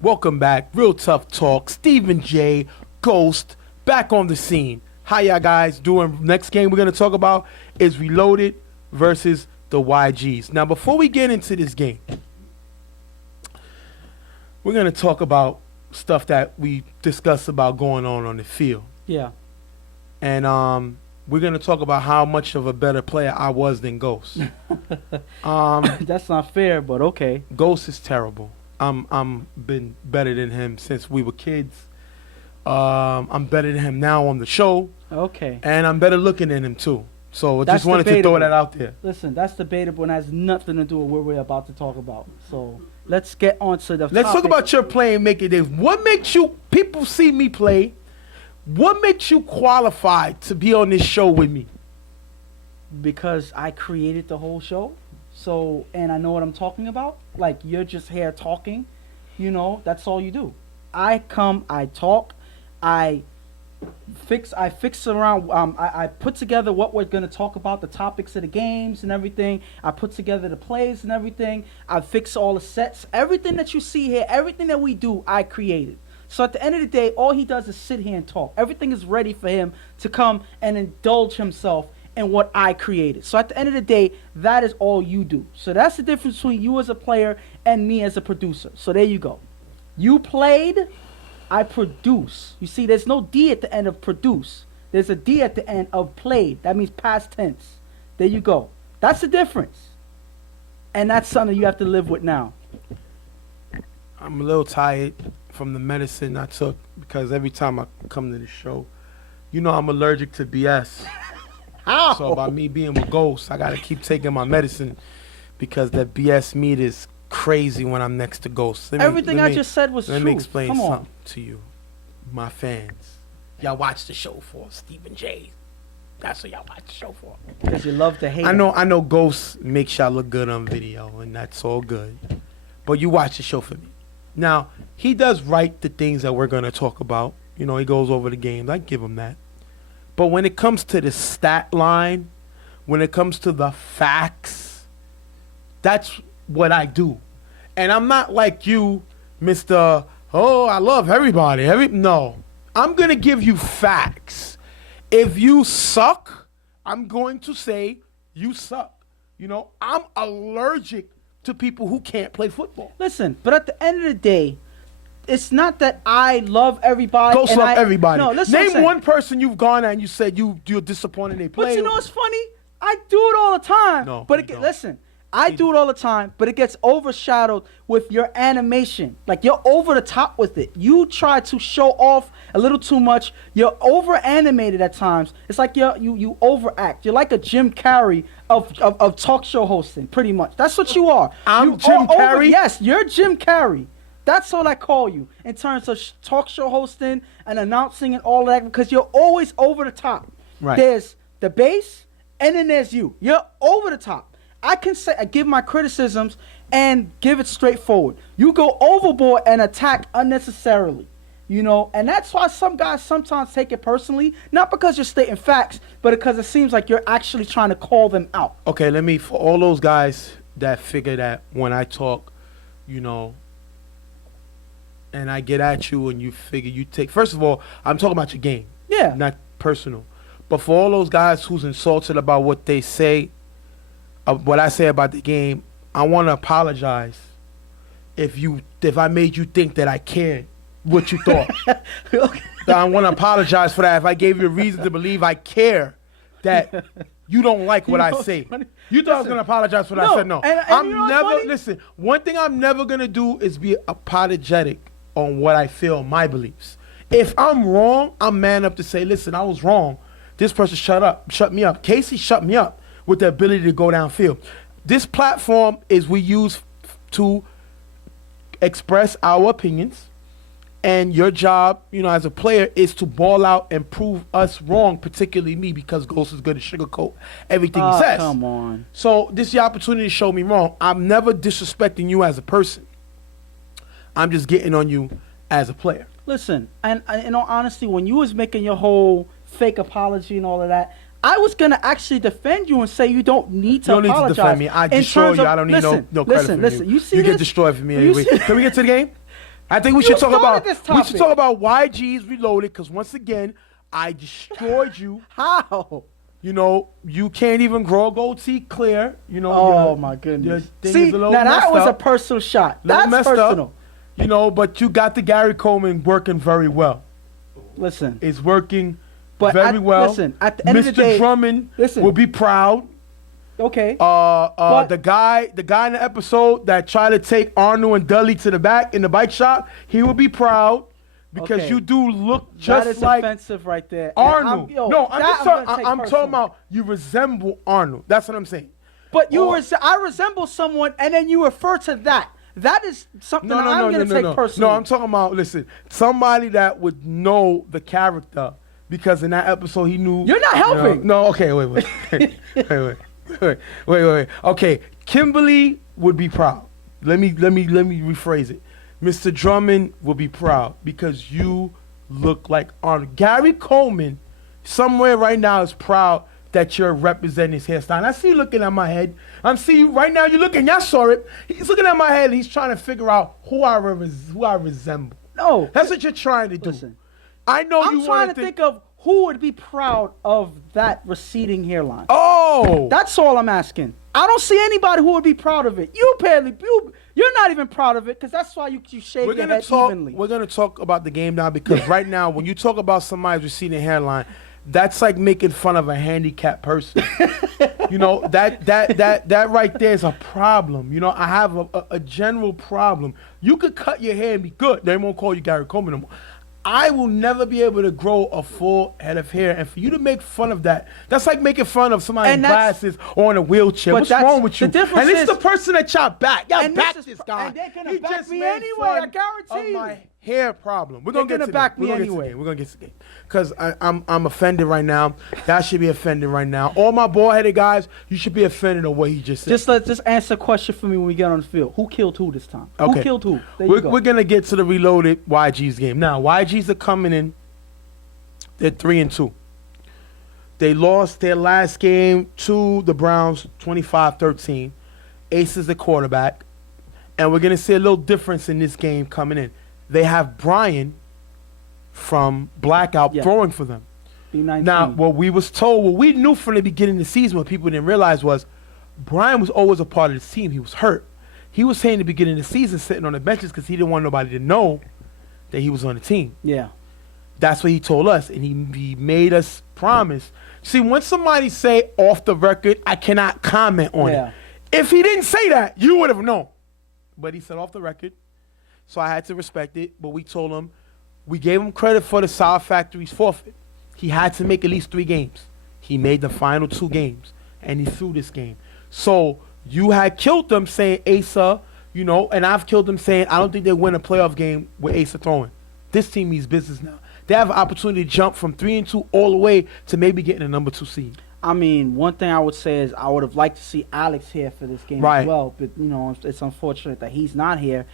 Welcome back. Real Tough Talk. Stephen J. Ghost back on the scene. How y'all guys doing? Next game we're going to talk about is Reloaded versus the YGs. Now, before we get into this game, we're going to talk about stuff that we discussed about going on the field. Yeah. And we're going to talk about how much of a better player I was than Ghost. That's not fair, but okay. Ghost is terrible. I'm been better than him since we were kids. I'm better than him now on the show. Okay. And I'm better looking than him too. So I That's just wanted debatable. to throw that out there. Listen, that's debatable and has nothing to do with what we're about to talk about. So let's get on to the Let's talk topic. about your playmaking days. What makes you, people see me play, what makes you qualified to be on this show with me? Because I created the whole show. So, and I know what I'm talking about. Like, you're just here talking. You know, that's all you do. I come, I talk, I fix around, I put together what we're going to talk about, the topics of the games and everything. I put together the plays and everything. I fix all the sets. Everything that you see here, everything that we do, I created. So at the end of the day, all he does is sit here and talk. Everything is ready for him to come and indulge himself in what I created. So at the end of the day, that is all you do. So that's the difference between you as a player and me as a producer. So there you go. You played, I produce. You see, there's no D at the end of produce. There's a D at the end of played. That means past tense. There you go. That's the difference. And that's something you have to live with now. I'm a little tired from the medicine I took because every time I come to the show, you know I'm allergic to BS. How? So by me being with Ghost, I got to keep taking my medicine because that BS meat is crazy when I'm next to Ghost. Everything I just said was true. Let me explain Come on. something to you, my fans. Y'all watch the show for Stephen J. That's what y'all watch the show for. Because you love to hate. I know Ghost makes y'all look good on video, and that's all good. But you watch the show for me. Now, he does write the things that we're going to talk about. You know, he goes over the games. I give him that. But when it comes to the stat line, when it comes to the facts, that's what I do. And I'm not like you, Mr. Oh, I love everybody. No. I'm going to give you facts. If you suck, I'm going to say you suck. You know, I'm allergic to people who can't play football. Listen, but at the end of the day, it's not that I love everybody. Ghost love everybody. No, listen. Name one person you've gone at and you said you're disappointed they play. But you know what's funny? I do it all the time. No, but you don't. Listen, I do it all the time, but it gets overshadowed with your animation. Like, you're over the top with it. You try to show off a little too much. You're over animated at times. It's like you overact. You're like a Jim Carrey of talk show hosting, pretty much. That's what you are. I'm You Jim are Carrey? Yes, you're Jim Carrey. That's all I call you in terms of talk show hosting and announcing and all of that, because you're always over the top. Right. There's the base, and then there's you. You're over the top. I can say I give my criticisms and give it straightforward. You go overboard and attack unnecessarily, you know, and that's why some guys sometimes take it personally, not because you're stating facts, but because it seems like you're actually trying to call them out. Okay, for all those guys that figure that when I talk, you know, and I get at you and you figure you take, first of all, I'm talking about your game. Yeah. Not personal. But for all those guys who's insulted about what they say, what I say about the game, I want to apologize if I made you think that I cared what you thought. Okay. I want to apologize for that. If I gave you a reason to believe I care that you don't like what I say. You thought I was going to apologize for that. I said no. And I'm you know what's never, funny? listen, one thing I'm never going to do is be apologetic on what I feel, my beliefs. If I'm wrong, I'm man up to say, listen, I was wrong. This person shut me up. Casey shut me up with the ability to go downfield. This platform we use to express our opinions, and your job, you know, as a player is to ball out and prove us wrong, particularly me, because Ghost is good to sugarcoat everything he says. Come on. So this is the opportunity to show me wrong. I'm never disrespecting you as a person. I'm just getting on you as a player. Listen, and in all honesty, when you was making your whole fake apology and all of that, I was going to actually defend you and say you don't need to apologize. You don't need to defend me. I destroy you. I don't need no credit from you. You see You this? get destroyed for me You anyway. see- Can we get to the game? I think we You should talk started about this we should topic. talk about YG's Reloaded because once again, I destroyed you. How? You know, you can't even grow a goatee clear. You know. Oh your- my goodness. your thing See, is a little now that messed was a up. personal shot. Little That's messed up. personal. You know, but you got the Gary Coleman working very well. Listen, It's working but very well. listen, at the end Mr. of the day, Drummond listen. will be proud. okay. The guy in the episode that tried to take Arnold and Dudley to the back in the bike shop, he will be proud because Okay. you do look That just is like offensive right there. And Arnold. I'm personal. talking about you resemble Arnold. That's what I'm saying. But Oh. I resemble someone, and then you refer to that. That is something I'm going to take personally. No, I'm talking about, listen, somebody that would know the character because in that episode he knew. You're not helping. No, okay, wait. wait. Okay, Kimberly would be proud. Let me rephrase it. Mr. Drummond will be proud because you look like Arnold. Gary Coleman, somewhere right now, is proud that you're representing his hairstyle. And I see you looking at my head. I'm seeing you right now. You're looking. Y'all saw it. He's looking at my head. And he's trying to figure out who I resemble. No. That's what you're trying to do. Listen, I know I'm you trying want to think of who would be proud of that receding hairline. Oh, That's all I'm asking. I don't see anybody who would be proud of it. You're not even proud of it because that's why you shave your head evenly. We're gonna talk about the game now because right now, when you talk about somebody's receding hairline, that's like making fun of a handicapped person. You know that right there is a problem. You know, I have a general problem. You could cut your hair and be good. They won't call you Gary Coleman no more. I will never be able to grow a full head of hair, and for you to make fun of that's like making fun of somebody in And that's- glasses or in a wheelchair. but What's that's- wrong with you? the difference And it's is- the person that y'all back. Y'all And back this is this pr- guy. and they're gonna He back just me made anyway, fun I guarantee of my you. hair problem. We're They're gonna get gonna to back the me game. anyway. We're gonna get to the game because I'm offended right now. That should be offended right now. All my bald-headed guys, you should be offended on what he just said. Just answer a question for me when we get on the field. Who killed who this time? Okay. Who killed who? There you go. We're gonna get to the reloaded YG's game now. YG's are coming in. They're 3-2. They lost their last game to the Browns, 25-13. Ace is the quarterback, and we're gonna see a little difference in this game coming in. They have Brian from Blackout Yeah. throwing for them. B19. Now, what we knew from the beginning of the season, what people didn't realize was Brian was always a part of the team. He was hurt. He was saying at the beginning of the season, sitting on the benches because he didn't want nobody to know that he was on the team. Yeah. That's what he told us, and he made us promise. See, when somebody say off the record, I cannot comment on Yeah. it. If he didn't say that, you would have known. But he said off the record, so I had to respect it. But we told him, we gave him credit for the Sour Factory's forfeit. He had to make at least 3 games. He made the final 2 games, and he threw this game. So you had killed them saying Asa, you know, and I've killed them saying I don't think they win a playoff game with Asa throwing. This team means business now. They have an opportunity to jump from 3-2 all the way to maybe getting a number 2 seed. I mean, one thing I would say is I would have liked to see Alex here for this game Right. as well, but you know, it's unfortunate that he's not here,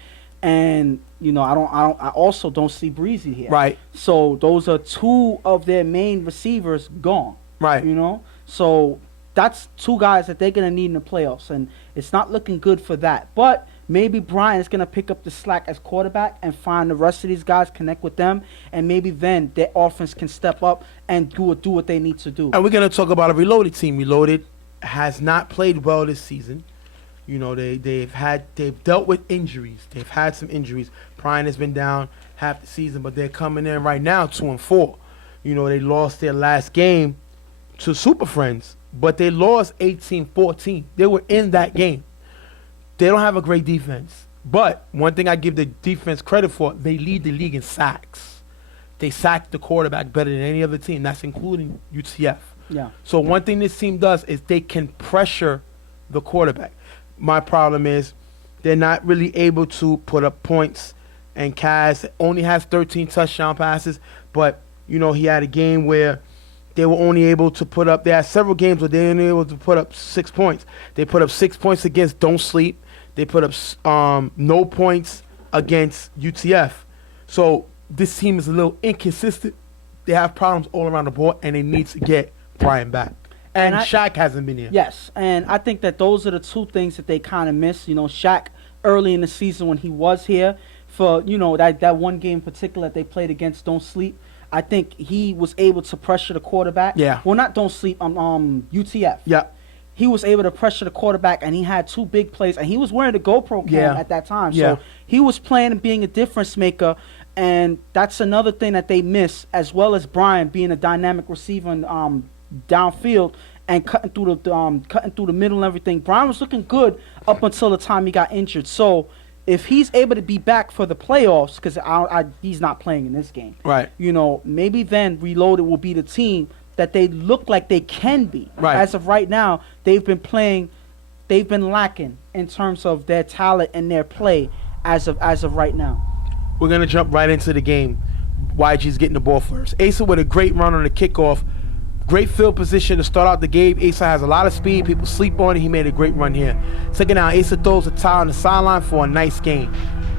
and you know, I also don't see Breezy here. Right. So those are 2 of their main receivers gone. Right. You know, so that's 2 guys that they're gonna need in the playoffs, and it's not looking good for that. But maybe Brian is gonna pick up the slack as quarterback and find the rest of these guys, connect with them, and maybe then their offense can step up and do what they need to do. And we're going to talk about a Reloaded team. Reloaded has not played well this season. You know, they've dealt with injuries. They've had some injuries. Brian has been down half the season, but they're coming in right now 2-4. You know, they lost their last game to Super Friends, but they lost 18-14. They were in that game. They don't have a great defense. But one thing I give the defense credit for, they lead the league in sacks. They sack the quarterback better than any other team. That's including UTF. Yeah. So one thing this team does is they can pressure the quarterback. My problem is they're not really able to put up points. And Kaz only has 13 touchdown passes. But, you know, he had a game where they were only able to put up – they had several games where they were only able to put up 6 points. They put up 6 points against Don't Sleep. They put up no points against UTF. So this team is a little inconsistent. They have problems all around the board, and they need to get Brian back. And Shaq hasn't been here. Yes, and I think that those are the 2 things that they kind of miss. You know, Shaq early in the season when he was here for that one game in particular that they played against Don't Sleep. I think he was able to pressure the quarterback. Yeah. Well, not Don't Sleep. UTF. Yeah. He was able to pressure the quarterback, and he had 2 big plays, and he was wearing the GoPro cam at that time. Yeah. So he was playing and being a difference maker, and that's another thing that they miss, as well as Brian being a dynamic receiver downfield and cutting through the middle and everything. Brian was looking good up until the time he got injured. So if he's able to be back for the playoffs, because he's not playing in this game, Right. Maybe then Reloaded will be the team that they look like they can be. Right. As of right now, they've been lacking in terms of their talent and their play as of right now. We're going to jump right into the game. YG's getting the ball first. Asa with a great run on the kickoff. Great field position to start out the game. Asa has a lot of speed. People sleep on it. He made a great run here. Second down, Asa throws a tie on the sideline for a nice gain.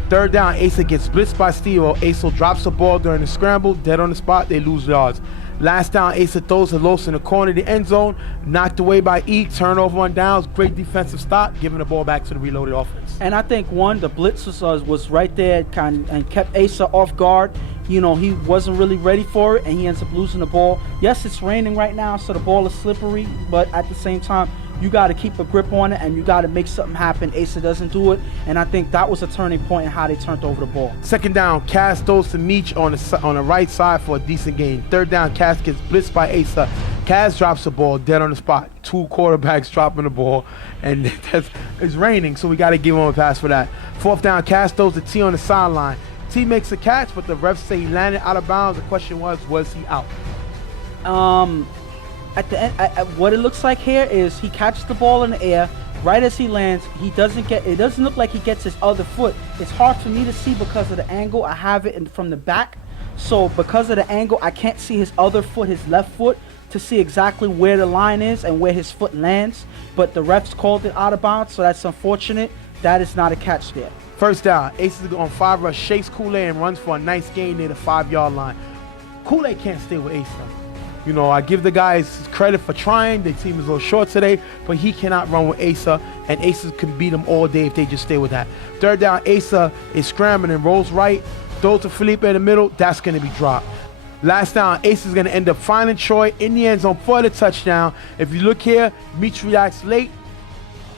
Third down, Asa gets blitzed by Steve-O. Asa drops the ball during the scramble. Dead on the spot. They lose yards. Last down, Asa throws a Los in the corner of the end zone. Knocked away by E. Turnover on downs. Great defensive stop. Giving the ball back to the Reloaded offense. And I think, the blitz was right there and kept Asa off guard. He wasn't really ready for it, and he ends up losing the ball. Yes, it's raining right now, so the ball is slippery, but at the same time, you got to keep a grip on it, and you got to make something happen. Asa doesn't do it, and I think that was a turning point in how they turned over the ball. Second down, Cass throws to Meach on the right side for a decent gain. Third down, Cass gets blitzed by Asa. Cass drops the ball dead on the spot. 2 quarterbacks dropping the ball, and it's raining, so we got to give him a pass for that. Fourth down, Cass throws the T on the sideline. T makes a catch, but the refs say he landed out of bounds. The question was he out? At the end, what it looks like here is he catches the ball in the air. Right as he lands, it doesn't look like he gets his other foot. It's hard for me to see because of the angle. I have it from the back. So because of the angle, I can't see his other foot, his left foot, to see exactly where the line is and where his foot lands. But the refs called it out of bounds, so that's unfortunate. That is not a catch there. First down, Ace is on 5 rush, shakes Kool-Aid and runs for a nice gain near the 5-yard line. Kool-Aid can't stay with Ace. I give the guys credit for trying. Their team is a little short today, but he cannot run with Asa, and Asa can beat them all day if they just stay with that. Third down, Asa is scrambling and rolls right, throws to Felipe in the middle. That's going to be dropped. Last down, Asa is going to end up finding Troy in the end zone for the touchdown. If you look here, Meach reacts late,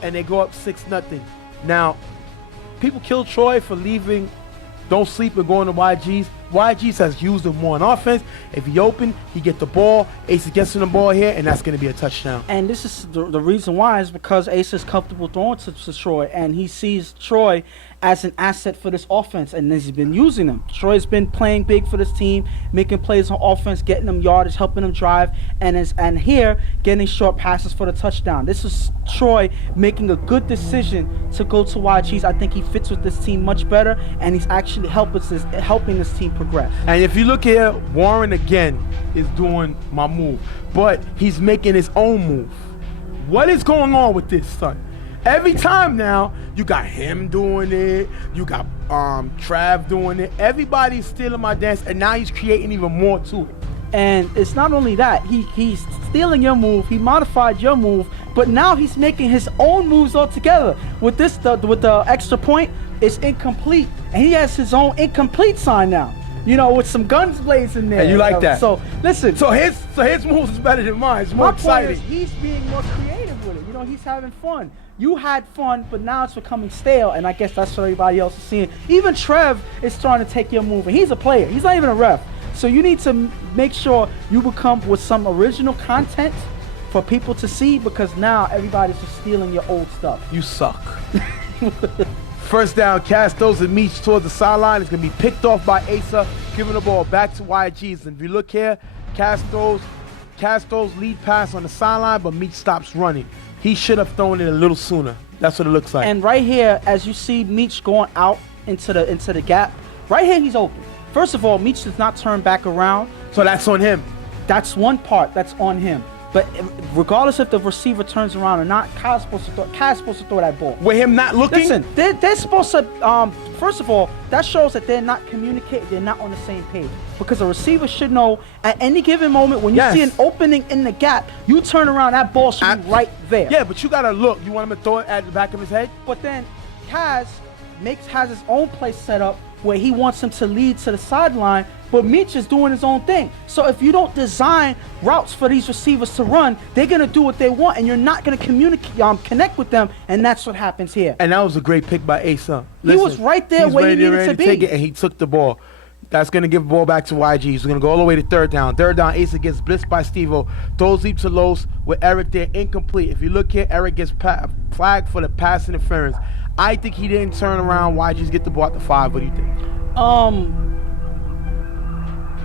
and they go up 6-0. Now, people kill Troy for leaving Don't Sleep and going to YG's. YG's has used him more on offense. If he open, he get the ball. Ace gets in the ball here, and that's going to be a touchdown. And this is the reason why is because Ace is comfortable throwing to Troy, and he sees Troy as an asset for this offense, and he's been using them. Troy's been playing big for this team, making plays on offense, getting them yardage, helping them drive, and here getting short passes for the touchdown. This is Troy making a good decision to go to YG's. I think he fits with this team much better, and he's actually helping this team progress. And if you look here, Warren again is doing my move, but he's making his own move. What is going on with this, son? Every time now, you got him doing it, you got Trav doing it. Everybody's stealing my dance, and now he's creating even more to it. And it's not only that, he's stealing your move, he modified your move, but now he's making his own moves altogether. With this, with the extra point, it's incomplete, and he has his own incomplete sign now. With some guns blazing there. And you like that? So listen. So his moves is better than mine. It's more exciting. Point is he's being more creative with it. He's having fun. You had fun, but now it's becoming stale, and I guess that's what everybody else is seeing. Even Trev is starting to take your move, and he's a player. He's not even a ref. So you need to make sure you become with some original content for people to see, because now everybody's just stealing your old stuff. You suck. First down, Cass throws a Meach towards the sideline. It's going to be picked off by Asa, giving the ball back to YG's. And if you look here, Cass throws lead pass on the sideline, but Meach stops running. He should have thrown it a little sooner. That's what it looks like. And right here, as you see Meach going out into the gap, right here he's open. First of all, Meach does not turn back around. So that's on him. That's one part that's on him. But regardless if the receiver turns around or not, Kyle's supposed to throw that ball. With him not looking? Listen, they're supposed to, first of all, that shows that they're not communicating, they're not on the same page. Because a receiver should know at any given moment when you see an opening in the gap, you turn around, that ball should be right there. Yeah, but you got to look. You want him to throw it at the back of his head? But then Kaz has his own play set up where he wants him to lead to the sideline, but Meech is doing his own thing. So if you don't design routes for these receivers to run, they're gonna do what they want, and you're not gonna connect with them, and that's what happens here. And that was a great pick by Asa. He was right there where he needed to be. Take it, and he took the ball. That's going to give the ball back to YG. He's going to go all the way to third down. Third down, Asa gets blitzed by Steve-O. Throws deep to Los with Eric there, incomplete. If you look here, Eric gets flagged for the pass interference. I think he didn't turn around. YG's get the ball at the 5. What do you think? I'm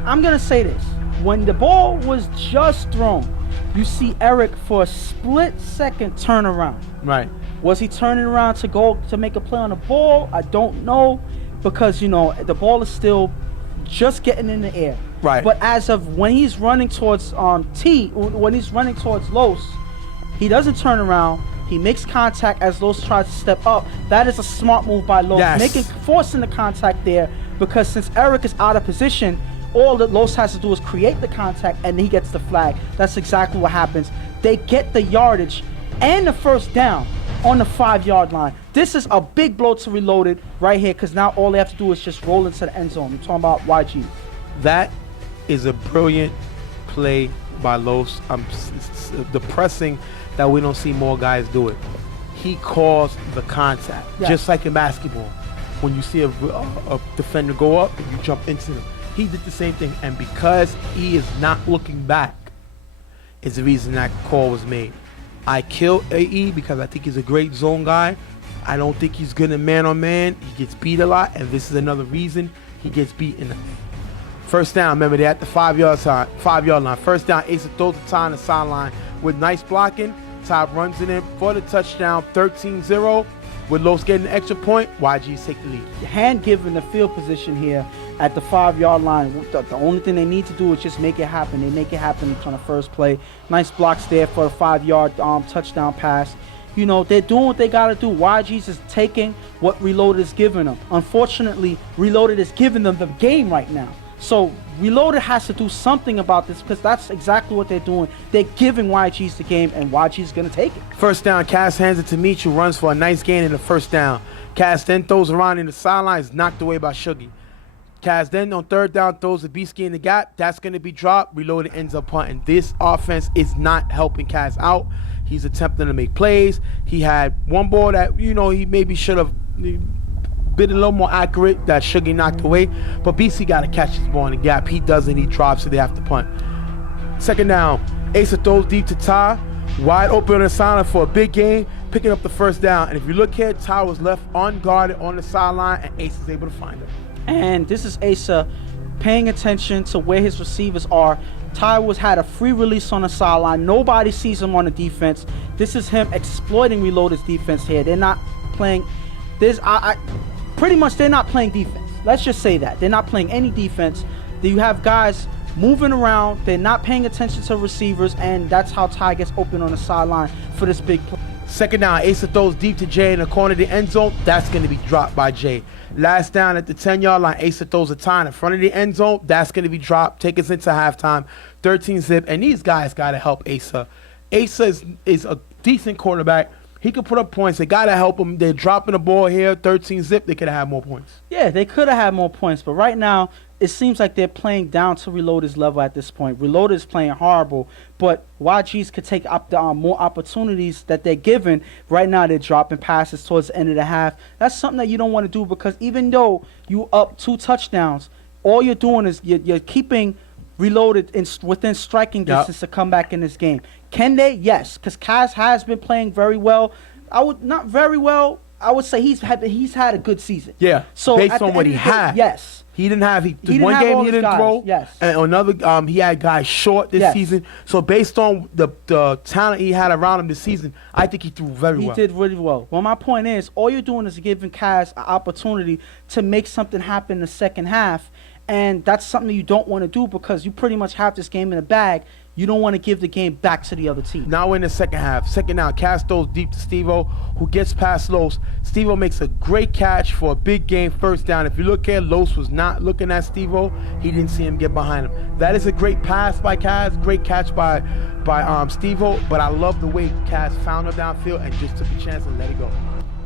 going to say this. When the ball was just thrown, you see Eric for a split second turn around. Right. Was he turning around to go to make a play on the ball? I don't know, because, the ball is still just getting in the air. Right. But as of when he's running towards when he's running towards Los, he doesn't turn around. He makes contact as Los tries to step up. That is a smart move by Los, forcing the contact there, because since Eric is out of position, all that Los has to do is create the contact, and he gets the flag. That's exactly what happens. They get the yardage and the first down on the 5-yard line. This is a big blow to Reloaded right here, because now all they have to do is just roll into the end zone. I'm talking about YG. That is a brilliant play by Los. It's depressing that we don't see more guys do it. He calls the contact, just like in basketball. When you see a defender go up, and you jump into him. He did the same thing, and because he is not looking back is the reason that call was made. I kill AE because I think he's a great zone guy. I don't think he's good in man-on-man. He gets beat a lot, and this is another reason he gets beaten. First down, remember, they're at the 5-yard line. First down, Asa throws the tie on the sideline with nice blocking. Ty runs it in for the touchdown, 13-0. With Los getting an extra point, YG's take the lead. Hand given the field position here at the 5-yard line. The only thing they need to do is just make it happen. They make it happen on the first play. Nice blocks there for a 5-yard touchdown pass. They're doing what they got to do. YG's is taking what Reloaded is giving them. Unfortunately, Reloaded is giving them the game right now. So Reloaded has to do something about this, because that's exactly what they're doing. They're giving YG's the game, and YG's going to take it. First down, Cass hands it to Meech, who runs for a nice gain in the first down. Cass then throws around in the sidelines, knocked away by Shuggy. Cass then on third down throws the Beastie in the gap. That's going to be dropped. Reloaded ends up punting. This offense is not helping Cass out. He's attempting to make plays. He had one ball that, he maybe should have been a little more accurate, that Shuggy knocked away. But BC got to catch his ball in the gap. He doesn't. He drops, so they have to punt. Second down, Asa throws deep to Ty. Wide open on the sideline for a big gain, picking up the first down. And if you look here, Ty was left unguarded on the sideline, and Asa is able to find him. And this is Asa paying attention to where his receivers are. Ty had a free release on the sideline. Nobody sees him on the defense. This is him exploiting Reloaded's defense here. They're not playing. Pretty much they're not playing defense. Let's just say that. They're not playing any defense. You have guys moving around. They're not paying attention to receivers, and that's how Ty gets open on the sideline for this big play. Second down, Asa throws deep to Jay in the corner of the end zone. That's going to be dropped by Jay. Last down at the 10-yard line, Asa throws a tie in the front of the end zone. That's going to be dropped. Take us into halftime, 13-zip. And these guys got to help Asa. Asa is a decent quarterback. He could put up points. They got to help him. They're dropping the ball here, 13-zip. They could have had more points. Yeah, they could have had more points. But right now, it seems like they're playing down to Reloaded's level at this point. Reloaded is playing horrible, but YG's could take up more opportunities that they're given. Right now, they're dropping passes towards the end of the half. That's something that you don't want to do, because even though you up 2 touchdowns, all you're doing is you're keeping Reloaded within striking distance to come back in this game. Can they? Yes, because Kaz has been playing very well. Not very well. I would say he's had a good season. Yeah. So based on what he had. Yes. He didn't have one game he didn't throw. Yes. And another he had guys short this season. So based on the talent he had around him this season, I think he threw very well. He did really well. Well, my point is, all you're doing is giving Kaz an opportunity to make something happen in the second half, and that's something you don't want to do, because you pretty much have this game in the bag. You don't want to give the game back to the other team. Now we're in the second half. Second down, Cass throws deep to Steve-O, who gets past Los. Steve-O makes a great catch for a big game first down. If you look here, Los was not looking at Steve-O. He didn't see him get behind him. That is a great pass by Cass, great catch by Steve-O, but I love the way Cass found him downfield and just took a chance and let it go.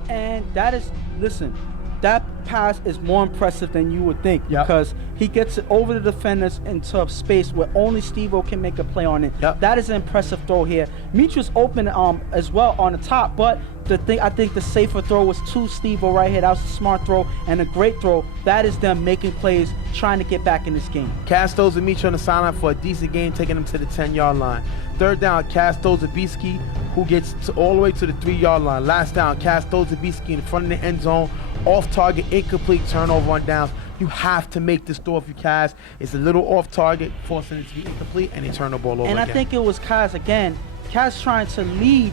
And that is, listen, that pass is more impressive than you would think Yep. because he gets it over the defenders into space where only Steve-O can make a play on it. Yep. That is an impressive throw here. Meach was open as well on the top, but I think the safer throw was to Steve-O right here. That was a smart throw and a great throw. That is them making plays, trying to get back in this game. Cass throws Amici on the sideline for a decent game, taking him to the 10-yard line. Third down, Cass throws Zabisky, who gets all the way to the 3-yard line. Last down, Cass throws Zabisky in front of the end zone, off target, incomplete, turnover on downs. You have to make this throw if you Cass. It's a little off target, forcing it to be incomplete, and they turn the ball over And again. I think it was Kaz again. Kaz trying to lead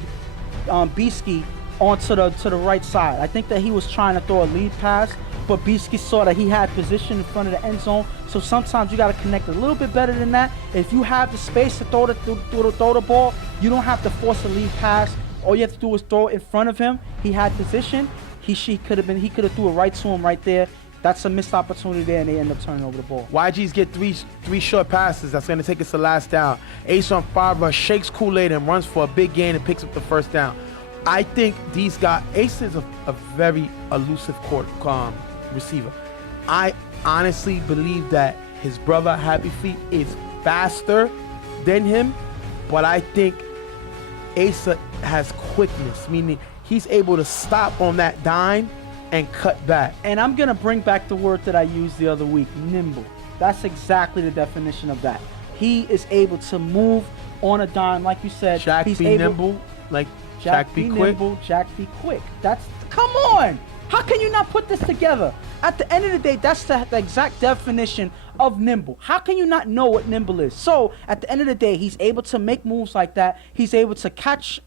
Bisky onto the right side. I think that he was trying to throw a lead pass, but Bisky saw that he had position in front of the end zone. So sometimes you got to connect a little bit better than that. If you have the space to throw the ball, you don't have to force a lead pass. All you have to do is throw it in front of him. He had position. He could have threw it right to him right there. That's a missed opportunity there, and they end up turning over the ball. YG's get three short passes. That's going to take us to last down. Ace on 5 rush, shakes Kool-Aid and runs for a big gain and picks up the first down. I think these guys, Ace is a very elusive receiver. I honestly believe that his brother Happy Feet is faster than him, but I think Asa has quickness, meaning he's able to stop on that dime and cut back. And I'm going to bring back the word that I used the other week, nimble. That's exactly the definition of that. He is able to move on a dime, like you said. Shaq he's be able, nimble, like Shaq be quick. nimble, Jack be quick. Come on! How can you not put this together? At the end of the day, that's the exact definition of nimble. How can you not know what nimble is? So at the end of the day, he's able to make moves like that. He's able to catch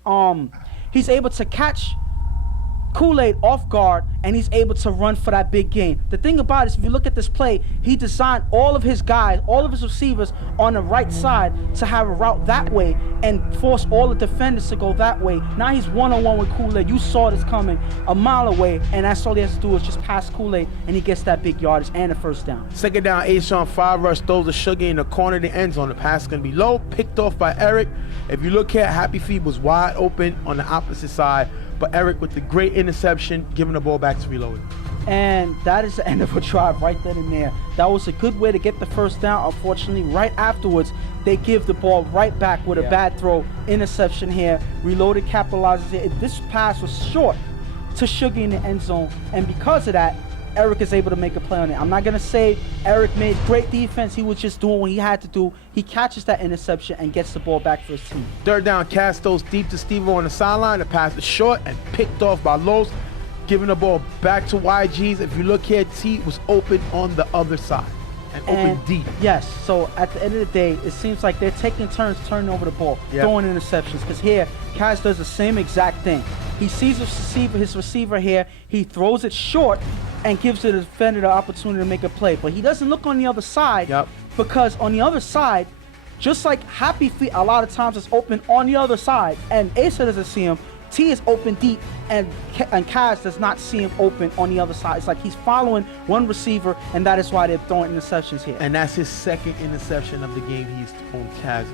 Kool-Aid off guard, and he's able to run for that big gain. The thing about it is, if you look at this play, he designed all of his guys, all of his receivers on the right side to have a route that way and force all the defenders to go that way. Now he's one-on-one with Kool-Aid. You saw this coming a mile away, and that's all he has to do is just pass Kool-Aid, and he gets that big yardage and the first down. Second down, Ace on 5 rush, throws the sugar in the corner of the end zone. The pass is going to be low, picked off by Eric. If you look here, Happy Feet was wide open on the opposite side, but Eric with the great interception, giving the ball back to Reloaded. And that is the end of a drive right then and there. That was a good way to get the first down. Unfortunately, right afterwards, they give the ball right back with a bad throw. Interception here. Reloaded capitalizes it. This pass was short to Sugar in the end zone, and because of that, Eric is able to make a play on it. I'm not going to say Eric made great defense. He was just doing what he had to do. He catches that interception and gets the ball back for his team. Third down, Cass throws deep to Steve-O on the sideline. The pass is short and picked off by Los, giving the ball back to YG's. If you look here, T was open on the other side and open deep. Yes, so at the end of the day, it seems like they're taking turns turning over the ball, throwing interceptions, because here, Cass does the same exact thing. He sees his receiver here, he throws it short and gives the defender the opportunity to make a play. But he doesn't look on the other side because on the other side, just like Happy Feet a lot of times is open on the other side and Asa doesn't see him, T is open deep and Kaz does not see him open on the other side. It's like he's following one receiver, and that is why they're throwing interceptions here. And that's his second interception of the game he's thrown Kaz.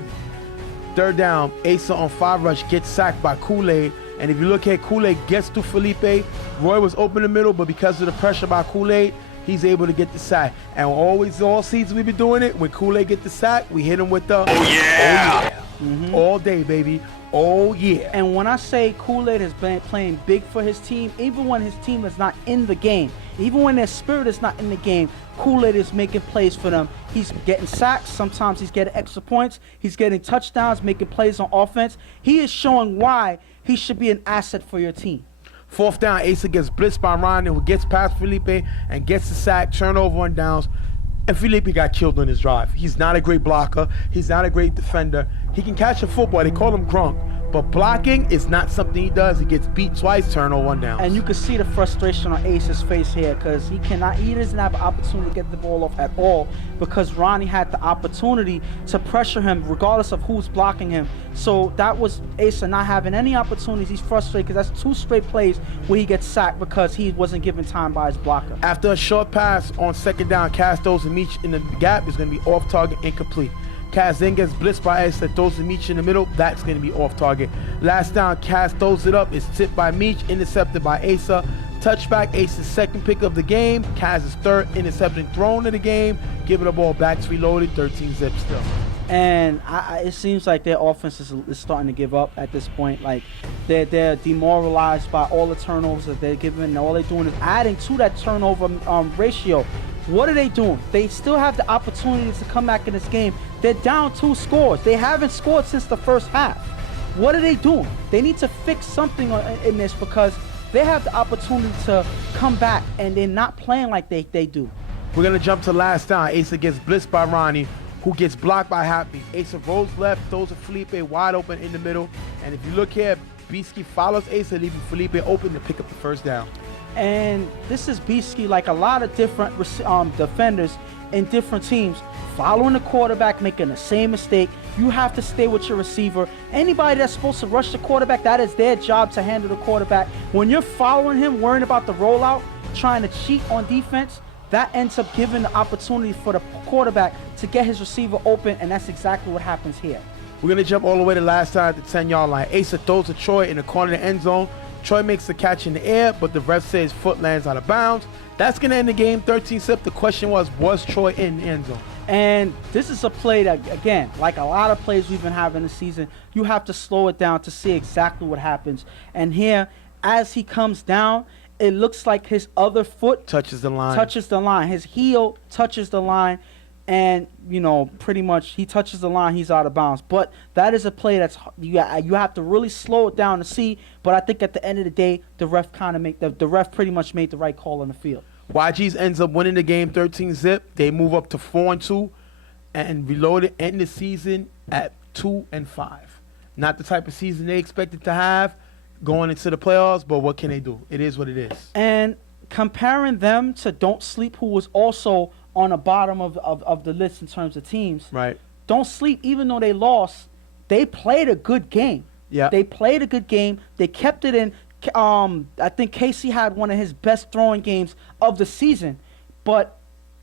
Third down, Asa on 5 rush gets sacked by Kool-Aid. And if you look at Kool-Aid gets to Felipe, Roy was open in the middle, but because of the pressure by Kool-Aid, he's able to get the sack. And always, all seasons we've been doing it, when Kool-Aid get the sack, we hit him with the, all day, baby. Oh, yeah. And when I say Kool-Aid has been playing big for his team, even when his team is not in the game, even when their spirit is not in the game, Kool-Aid is making plays for them. He's getting sacks. Sometimes he's getting extra points. He's getting touchdowns, making plays on offense. He is showing why he should be an asset for your team. Fourth down, Asa gets blitzed by Ryan, who gets past Felipe and gets the sack, turnover on downs. And Felipe got killed on his drive. He's not a great blocker. He's not a great defender. He can catch a football. They call him Gronk. But blocking is not something he does. He gets beat twice, turnover on downs. And you can see the frustration on Ace's face here because he doesn't have an opportunity to get the ball off at all because Ronnie had the opportunity to pressure him regardless of who's blocking him. So that was Asa not having any opportunities. He's frustrated because that's 2 straight plays where he gets sacked because he wasn't given time by his blocker. After a short pass on second down, Castos and Meach in the gap is going to be off target, incomplete. Kaz then gets blitzed by Asa, throws to Meach in the middle. That's going to be off target. Last down, Kaz throws it up. It's tipped by Meach, intercepted by Asa. touchback, Ace's second pick of the game. Kaz's third interception thrown in the game. Giving the ball back to Reloaded, 13-zip still. And it seems like their offense is starting to give up at this point. Like they're demoralized by all the turnovers that they're giving, and all they're doing is adding to that turnover ratio. What are they doing? They still have the opportunity to come back in this game. They're down 2 scores. They haven't scored since the first half. What are they doing? They need to fix something in this, because they have the opportunity to come back, and they're not playing like they do. We're going to jump to last down. Asa gets blitzed by Ronnie, who gets blocked by Happy. Asa rolls left, throws to Felipe wide open in the middle. And if you look here, Beaskey follows Asa, leaving Felipe open to pick up the first down. And this is Beaskey, like a lot of different defenders in different teams, following the quarterback, making the same mistake. You have to stay with your receiver. Anybody that's supposed to rush the quarterback, that is their job to handle the quarterback. When you're following him, worrying about the rollout, trying to cheat on defense, that ends up giving the opportunity for the quarterback to get his receiver open, and that's exactly what happens here. We're going to jump all the way to last time at the 10-yard line. Asa throws to Troy in the corner of the end zone. Troy makes the catch in the air, but the ref says foot lands out of bounds. That's going to end the game 13-zip. The question was Troy in the end zone? And this is a play that, again, like a lot of plays we've been having this season, you have to slow it down to see exactly what happens. And here, as he comes down, it looks like his other foot touches the line. His heel touches the line, and, you know, pretty much he touches the line, he's out of bounds. But that is a play that's you have to really slow it down to see. But I think at the end of the day, the ref pretty much made the right call on the field. YG's ends up winning the game 13-zip. They move up to 4-2, and Reloaded end the season at 2-5. Not the type of season they expected to have going into the playoffs, but what can they do? It is what it is. And comparing them to Don't Sleep, who was also on the bottom of the list in terms of teams. Right. Don't Sleep, even though they lost, they played a good game. Yeah. They played a good game. They kept it in. I think Casey had one of his best throwing games of the season. But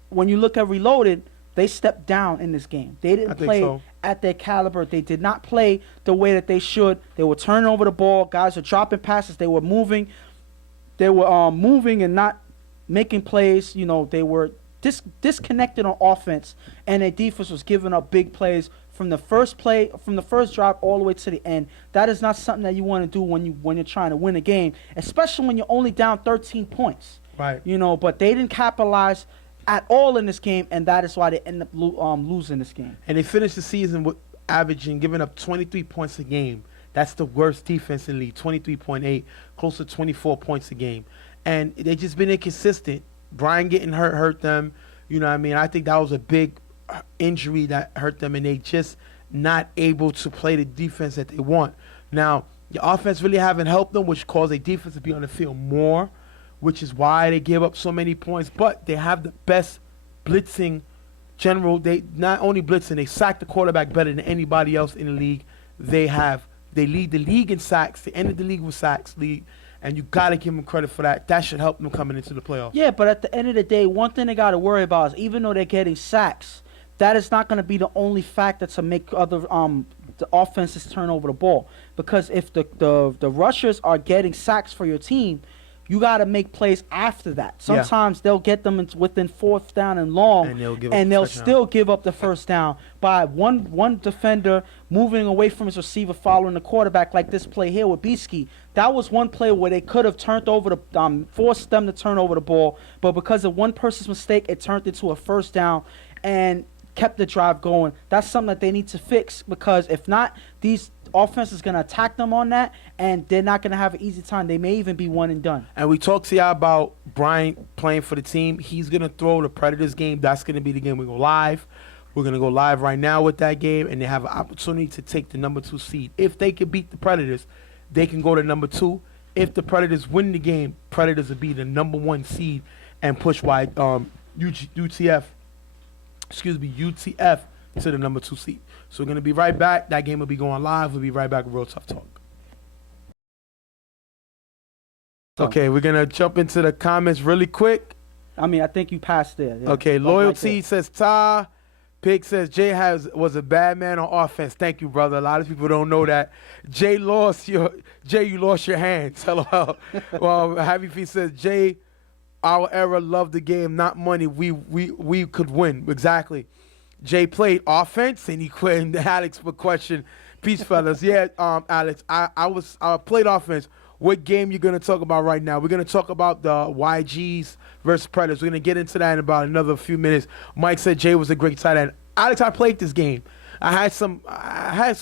when you look at Reloaded, they stepped down in this game. They didn't play at their caliber. They did not play the way that they should. They were turning over the ball. Guys were dropping passes. They were moving. They were moving and not making plays. You know, they were disconnected on offense, and their defense was giving up big plays from the first drive all the way to the end. That is not something that you want to do when you're trying to win a game, especially when you're only down 13 points. Right. You know, but they didn't capitalize at all in this game, and that is why they end up losing this game. And they finished the season with giving up 23 points a game. That's the worst defense in the league, 23.8, close to 24 points a game. And they just been inconsistent. Brian getting hurt them. You know what I mean? I think that was a big injury that hurt them, and they just not able to play the defense that they want. Now, the offense really haven't helped them, which caused their defense to be on the field more, which is why they give up so many points. But they have the best blitzing general. They not only blitzing, they sack the quarterback better than anybody else in the league. They lead the league in sacks. They ended the league with sacks league. And you got to give them credit for that. That should help them coming into the playoffs. Yeah, but at the end of the day, one thing they got to worry about is even though they're getting sacks, that is not going to be the only factor to make other the offenses turn over the ball. Because if the rushers are getting sacks for your team, you got to make plays after that. Sometimes they'll get them within fourth down and long, and they'll still give up the first down by one defender moving away from his receiver, following the quarterback, like this play here with Beaskey. That was one play where they could have turned over forced them to turn over the ball, but because of one person's mistake, it turned into a first down and kept the drive going. That's something that they need to fix, because if not, these offense is going to attack them on that, and they're not going to have an easy time. They may even be one and done. And we talked to y'all about Brian playing for the team. He's going to throw the Predators game. That's going to be the game we go live. We're going to go live right now with that game, and they have an opportunity to take the number 2 seed. If they can beat the Predators, they can go to number 2. If the Predators win the game, Predators will be the number 1 seed and push UTF to the number 2 seed. So we're going to be right back. That game will be going live. We'll be right back with Real Tough Talk. Okay, we're going to jump into the comments really quick. I mean, I think you passed there. Yeah. Okay, Loyalty says, Pig says Jay was a bad man on offense. Thank you, brother. A lot of people don't know that. Jay, you lost your hands. LOL. Well, Happy Feet says Jay, our era loved the game, not money. We could win. Exactly. Jay played offense and he quit. And Alex for question. Peace, fellas. Yeah, Alex, I played offense. What game you gonna talk about right now? We're gonna talk about the YGs versus Predators. We're gonna get into that in about another few minutes. Mike said Jay was a great tight end. Alex, I played this game. I had some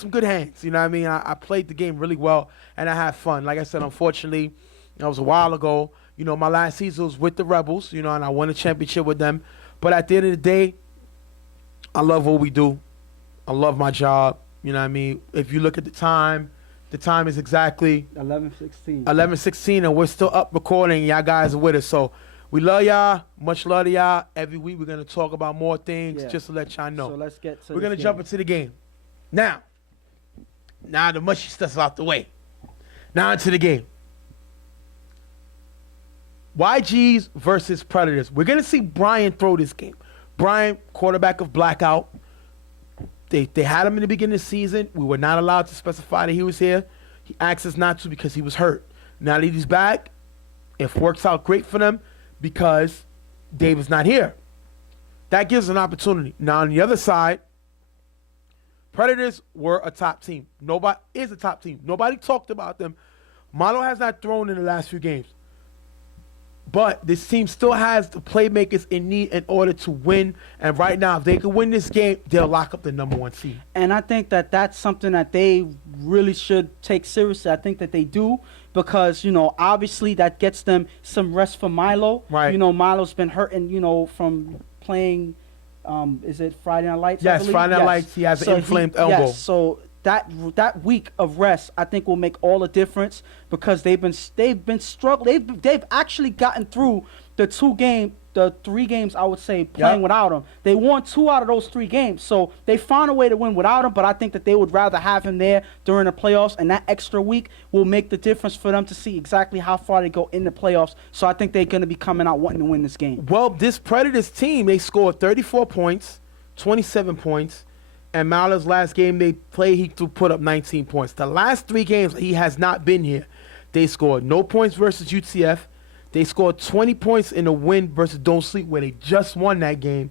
good hands. You know what I mean? I played the game really well and I had fun. Like I said, unfortunately, that was a while ago. You know, my last season was with the Rebels. You know, and I won a championship with them. But at the end of the day, I love what we do. I love my job. You know what I mean? If you look at the time is exactly 11:16. 11:16, and we're still up recording. Y'all guys are with us, so we love y'all. Much love to y'all. Every week we're gonna talk about more things, just to let y'all know. So let's get to. We're gonna jump into the game. Now the mushy stuff's out the way. Now into the game. YGs versus Predators. We're gonna see Brian throw this game. Brian, quarterback of Blackout. They had him in the beginning of the season. We were not allowed to specify that he was here. He asked us not to because he was hurt. Now that he's back, it works out great for them because Dave is not here. That gives an opportunity. Now on the other side, Predators were a top team. Nobody is a top team. Nobody talked about them. Malo has not thrown in the last few games. But this team still has the playmakers in need in order to win. And right now, if they can win this game, they'll lock up the #1 seed. And I think that that's something that they really should take seriously. I think that they do because, you know, obviously that gets them some rest for Milo. Right. You know, Milo's been hurting, you know, from playing, is it Friday Night Lights? Yes, Friday Night Lights. He has an inflamed elbow. Yes, so that week of rest, I think, will make all the difference because they've been struggling. They've actually gotten through the 3 games, I would say, playing without him. They won 2 out of those 3 games, so they found a way to win without him. But I think that they would rather have him there during the playoffs, and that extra week will make the difference for them to see exactly how far they go in the playoffs. So I think they're going to be coming out wanting to win this game. Well, this Predators team, they scored 34 points, 27 points. And Malo's last game they played, he put up 19 points. The last 3 games, he has not been here. They scored no points versus UTF. They scored 20 points in a win versus Don't Sleep, where they just won that game.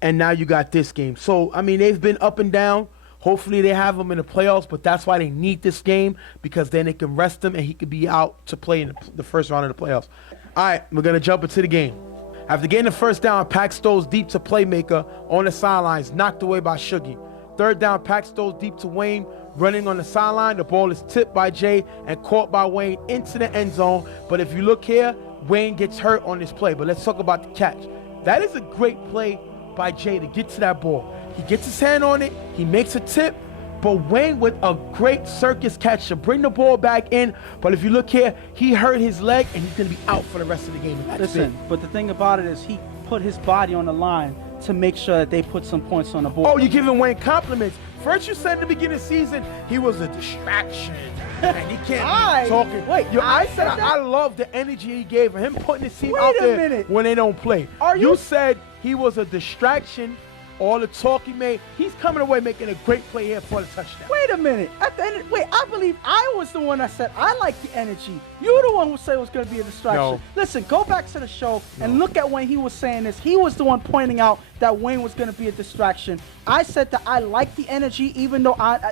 And now you got this game. So, I mean, they've been up and down. Hopefully they have him in the playoffs, but that's why they need this game, because then they can rest him and he could be out to play in the first round of the playoffs. All right, we're going to jump into the game. After getting the first down, Pack Stoles deep to playmaker on the sidelines, knocked away by Shuggy. Third down, Pack Stoles deep to Wayne, running on the sideline. The ball is tipped by Jay and caught by Wayne into the end zone. But if you look here, Wayne gets hurt on this play. But let's talk about the catch. That is a great play by Jay to get to that ball. He gets his hand on it. He makes a tip. But Wayne with a great circus catch to bring the ball back in. But if you look here, he hurt his leg and he's going to be out for the rest of the game. Listen, but the thing about it is he put his body on the line to make sure that they put some points on the board. Oh, you're giving Wayne compliments. First you said at the beginning of the season, he was a distraction. And he can't be talking. Wait, I said I love the energy he gave him putting his team Wait out a there minute. when they don't play. You said he was a distraction. All the talk he made, he's coming away making a great play here for the touchdown. Wait a minute. At the end, I believe I was the one that said I like the energy. You're the one who said it was going to be a distraction. No. Listen, go back to the show and look at when he was saying this. He was the one pointing out that Wayne was going to be a distraction. I said that I like the energy, even though I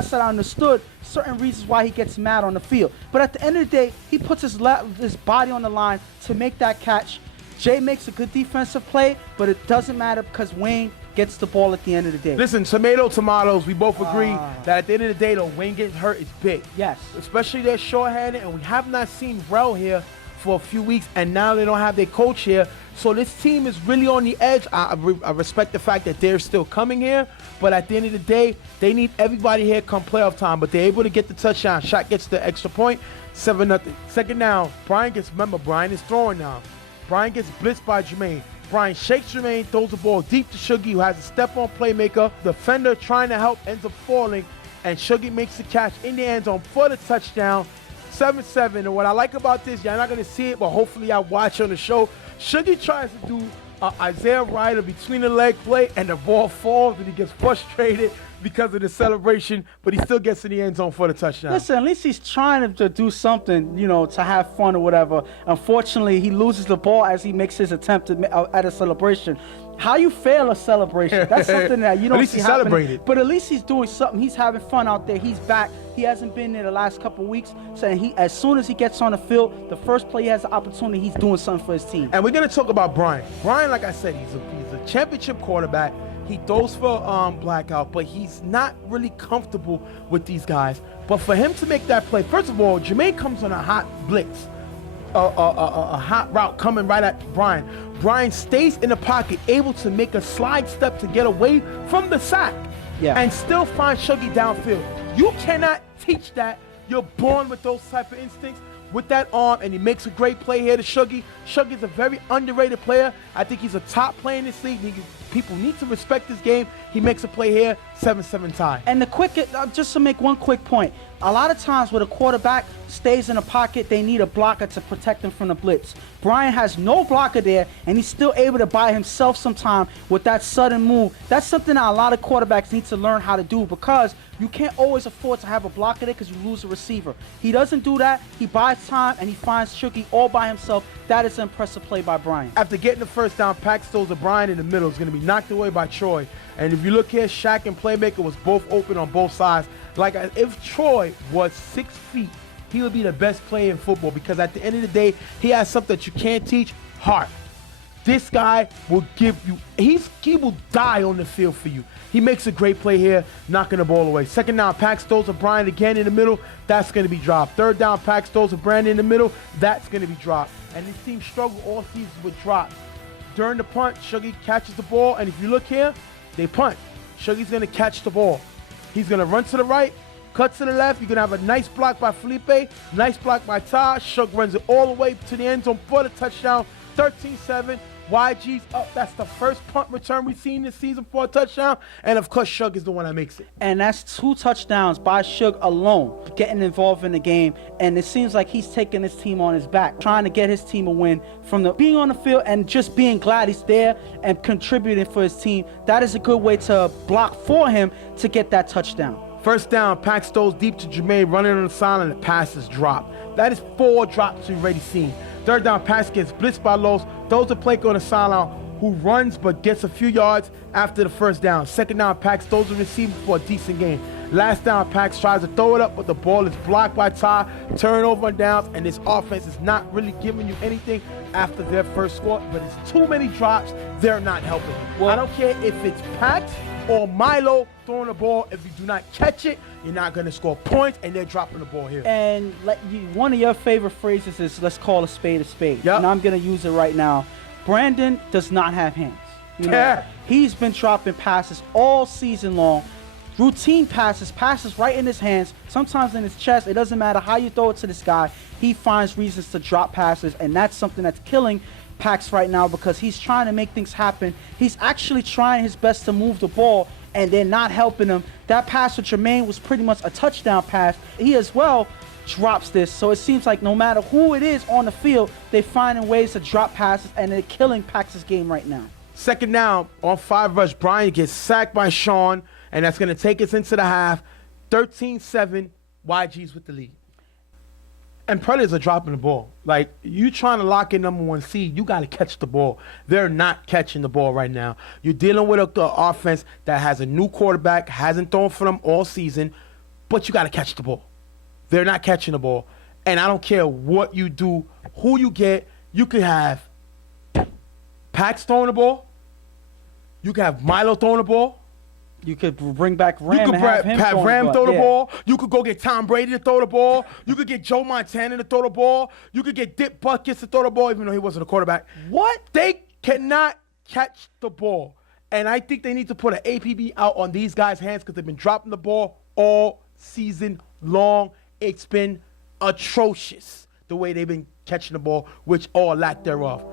said I understood certain reasons why he gets mad on the field. But at the end of the day, he puts his body on the line to make that catch. Jay makes a good defensive play, but it doesn't matter because Wayne gets the ball at the end of the day. Listen, tomatoes, we both agree that at the end of the day, though, Wayne getting hurt is big. Yes. Especially they're short-handed, and we have not seen Rel here for a few weeks, and now they don't have their coach here. So this team is really on the edge. I respect the fact that they're still coming here, but at the end of the day, they need everybody here come playoff time, but they're able to get the touchdown. Shot gets the extra point, 7-0. Second down, Brian is throwing now. Brian gets blitzed by Jermaine. Brian shakes Jermaine, throws the ball deep to Shuggy, who has a step-on playmaker. The defender trying to help ends up falling, and Shuggy makes the catch in the end zone for the touchdown. 7-7. And what I like about this, y'all not going to see it, but hopefully y'all watch on the show. Shuggy tries to do Isaiah Ryder between the leg play, and the ball falls, and he gets frustrated because of the celebration, but he still gets in the end zone for the touchdown. Listen, at least he's trying to do something, to have fun or whatever. Unfortunately, he loses the ball as he makes his attempt at a celebration. How you fail a celebration? That's something that you don't At least see he happening. celebrated. But at least he's doing something. He's having fun out there. He's back. He hasn't been there the last couple of weeks. So as soon as he gets on the field, the first play he has the opportunity, he's doing something for his team. And we're going to talk about Brian. Brian, like I said, he's a championship quarterback. He throws for blackout, but he's not really comfortable with these guys. But for him to make that play, first of all, Jermaine comes on a hot blitz, a hot route coming right at Brian. Brian stays in the pocket, able to make a slide step to get away from the sack, and still find Shuggy downfield. You cannot teach that. You're born with those type of instincts. With that arm, and he makes a great play here to Shuggy. Shuggy's a very underrated player. I think he's a top player in this league. People need to respect this game. He makes a play here, 7-7 tie. And just to make one quick point, a lot of times when a quarterback stays in a pocket, they need a blocker to protect them from the blitz. Brian has no blocker there, and he's still able to buy himself some time with that sudden move. That's something that a lot of quarterbacks need to learn how to do, because you can't always afford to have a blocker there because you lose a receiver. He doesn't do that. He buys time, and he finds Shuggy all by himself. That is an impressive play by Brian. After getting the first down, Pax throws to Brian in the middle. Is going to be knocked away by Troy. And if you look here, Shaq and Playmaker was both open on both sides. If Troy was 6 feet, he would be the best player in football, because at the end of the day, he has something that you can't teach: heart. This guy will give you, he will die on the field for you. He makes a great play here, knocking the ball away. Second down, Pax throws to Brian again in the middle. That's going to be dropped. Third down, Pax throws to Brandon in the middle. That's going to be dropped. And this team struggled all season with drops. During the punt, Shuggy catches the ball, and if you look here, they punt. Shuggy's going to catch the ball. He's going to run to the right, cut to the left. You're going to have a nice block by Felipe, nice block by Ty. Shug runs it all the way to the end zone for the touchdown. 13-7. YG's up. That's the first punt return we've seen this season for a touchdown. And, of course, Shug is the one that makes it. And that's 2 touchdowns by Shug alone, getting involved in the game. And it seems like he's taking his team on his back, trying to get his team a win from being on the field and just being glad he's there and contributing for his team. That is a good way to block for him to get that touchdown. First down, Pax throws deep to Jermaine, running on the sideline, and the pass is dropped. That is 4 drops we've already seen. Third down, Pax gets blitzed by Los, throws a play on the sideline, who runs but gets a few yards after the first down. Second down, Pax throws a receiver for a decent gain. Last down, Pax tries to throw it up, but the ball is blocked by Ty. Turnover and downs, and this offense is not really giving you anything after their first score, but it's too many drops. They're not helping. Well, I don't care if it's Pax or Milo throwing the ball. If you do not catch it, you're not going to score points, and they're dropping the ball here. And one of your favorite phrases is, let's call a spade a spade. Yep. And I'm going to use it right now. Brandon does not have hands. He's been dropping passes all season long. Routine passes right in his hands, sometimes in his chest. It doesn't matter how you throw it to this guy. He finds reasons to drop passes, and that's something that's killing Pax right now, because he's trying to make things happen. He's actually trying his best to move the ball, and they're not helping him. That pass with Jermaine was pretty much a touchdown pass. He as well drops this. So it seems like no matter who it is on the field, they're finding ways to drop passes, and they're killing Pax's game right now. Second down, on 5 rush, Brian gets sacked by Sean, and that's going to take us into the half. 13-7, YG's with the lead. And Predators are dropping the ball. You trying to lock in number 1 seed, you got to catch the ball. They're not catching the ball right now. You're dealing with an offense that has a new quarterback, hasn't thrown for them all season, but you got to catch the ball. They're not catching the ball. And I don't care what you do, who you get. You could have Pax throwing the ball. You could have Milo throwing the ball. You could bring back Ram. You could have Ram throw the ball. You could go get Tom Brady to throw the ball. You could get Joe Montana to throw the ball. You could get Dick Butkus to throw the ball, even though he wasn't a quarterback. What? They cannot catch the ball. And I think they need to put an APB out on these guys' hands, because they've been dropping the ball all season long. It's been atrocious the way they've been catching the ball, which all lack thereof.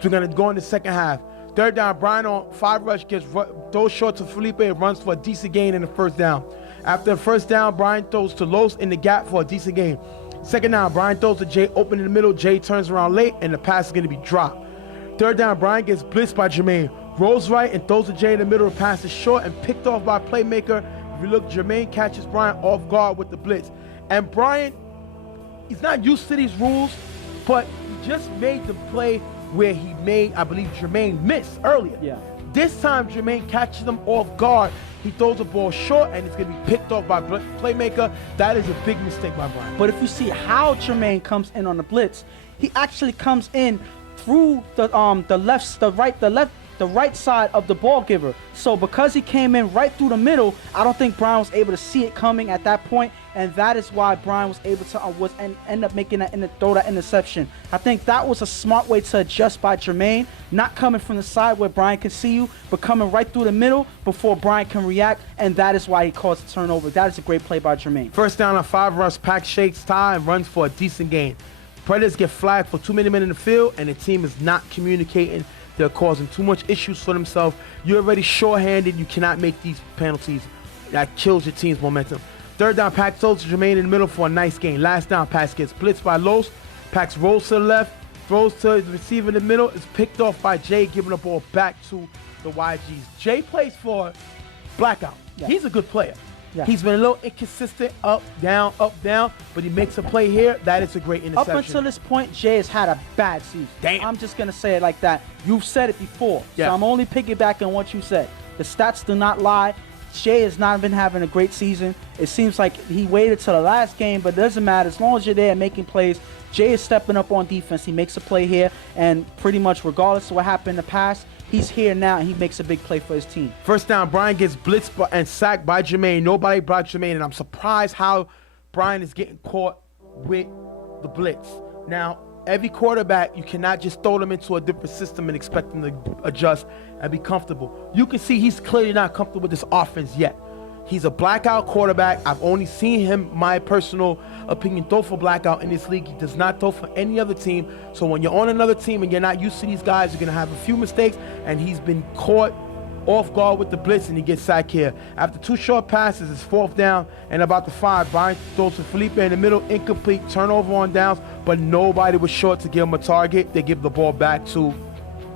So we're going to go in the second half. Third down, Brian on 5 rush throws short to Felipe and runs for a decent gain in the first down. After the first down, Brian throws to Los in the gap for a decent gain. Second down, Brian throws to Jay open in the middle. Jay turns around late, and the pass is going to be dropped. Third down, Brian gets blitzed by Jermaine. Rolls right and throws to Jay in the middle. Pass is short and picked off by playmaker. If you look, Jermaine catches Brian off guard with the blitz. And Brian, he's not used to these rules, but he just made the play where he made, I believe, Jermaine miss earlier. Yeah. This time, Jermaine catches him off guard. He throws the ball short, and it's going to be picked off by playmaker. That is a big mistake by Brian. But if you see how Jermaine comes in on the blitz, he actually comes in through the right side of the ball giver. So because he came in right through the middle, I don't think Brian was able to see it coming at that point, and that is why Brian was able to end up making throw that interception. I think that was a smart way to adjust by Jermaine, not coming from the side where Brian can see you, but coming right through the middle before Brian can react, and that is why he caused the turnover. That is a great play by Jermaine. First down on 5 runs, Pack shakes tie and runs for a decent gain. Predators get flagged for too many men in the field, and the team is not communicating. They're causing too much issues for themselves. You're already short-handed. You cannot make these penalties. That kills your team's momentum. Third down, Pack throws to Jermaine in the middle for a nice gain. Last down, Pack gets blitzed by Los. Pack rolls to the left, throws to the receiver in the middle. It's picked off by Jay, giving the ball back to the YGs. Jay plays for Blackout. Yeah. He's a good player. Yeah. He's been a little inconsistent, up, down, but he makes a play here. That is a great interception. Up until this point, Jay has had a bad season. Damn. I'm just going to say it like that. You've said it before, yeah. So I'm only piggybacking on what you said. The stats do not lie. Jay has not been having a great season. It seems like he waited till the last game, but it doesn't matter. As long as you're there making plays, Jay is stepping up on defense. He makes a play here, and pretty much regardless of what happened in the past, he's here now, and he makes a big play for his team. First down, Brian gets blitzed and sacked by Jermaine. Nobody blocked Jermaine, and I'm surprised how Brian is getting caught with the blitz. Now, every quarterback, you cannot just throw them into a different system and expect them to adjust and be comfortable. You can see he's clearly not comfortable with this offense yet. He's a blackout quarterback. I've only seen him, my personal opinion, throw for blackout in this league. He does not throw for any other team. So when you're on another team and you're not used to these guys, you're going to have a few mistakes, and he's been caught off guard with the blitz, and he gets sacked here. After 2 short passes, it's 4th down and about the 5. Brian throws to Felipe in the middle, incomplete, turnover on downs, but nobody was short to give him a target. They give the ball back to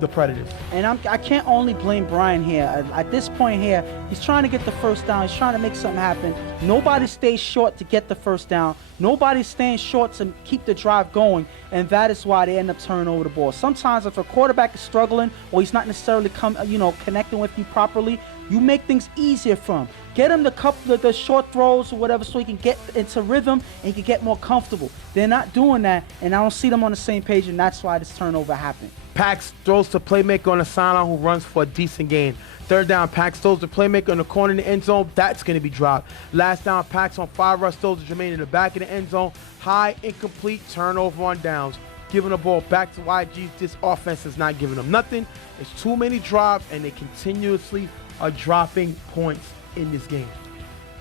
the Predators. And I can't only blame Brian here. At this point here, he's trying to get the first down. He's trying to make something happen. Nobody stays short to get the first down. Nobody's staying short to keep the drive going, and that is why they end up turning over the ball. Sometimes if a quarterback is struggling or he's not necessarily connecting with you properly, you make things easier for him. Get him the couple of the short throws or whatever so he can get into rhythm and he can get more comfortable. They're not doing that, and I don't see them on the same page, and that's why this turnover happened. Pax throws to playmaker on the sideline who runs for a decent gain. Third down, Pax throws to playmaker in the corner in the end zone. That's going to be dropped. Last down, Pax on 5 rush throws to Jermaine in the back of the end zone. High, incomplete, turnover on downs. Giving the ball back to YG. This offense is not giving them nothing. There's too many drops, and they continuously are dropping points in this game.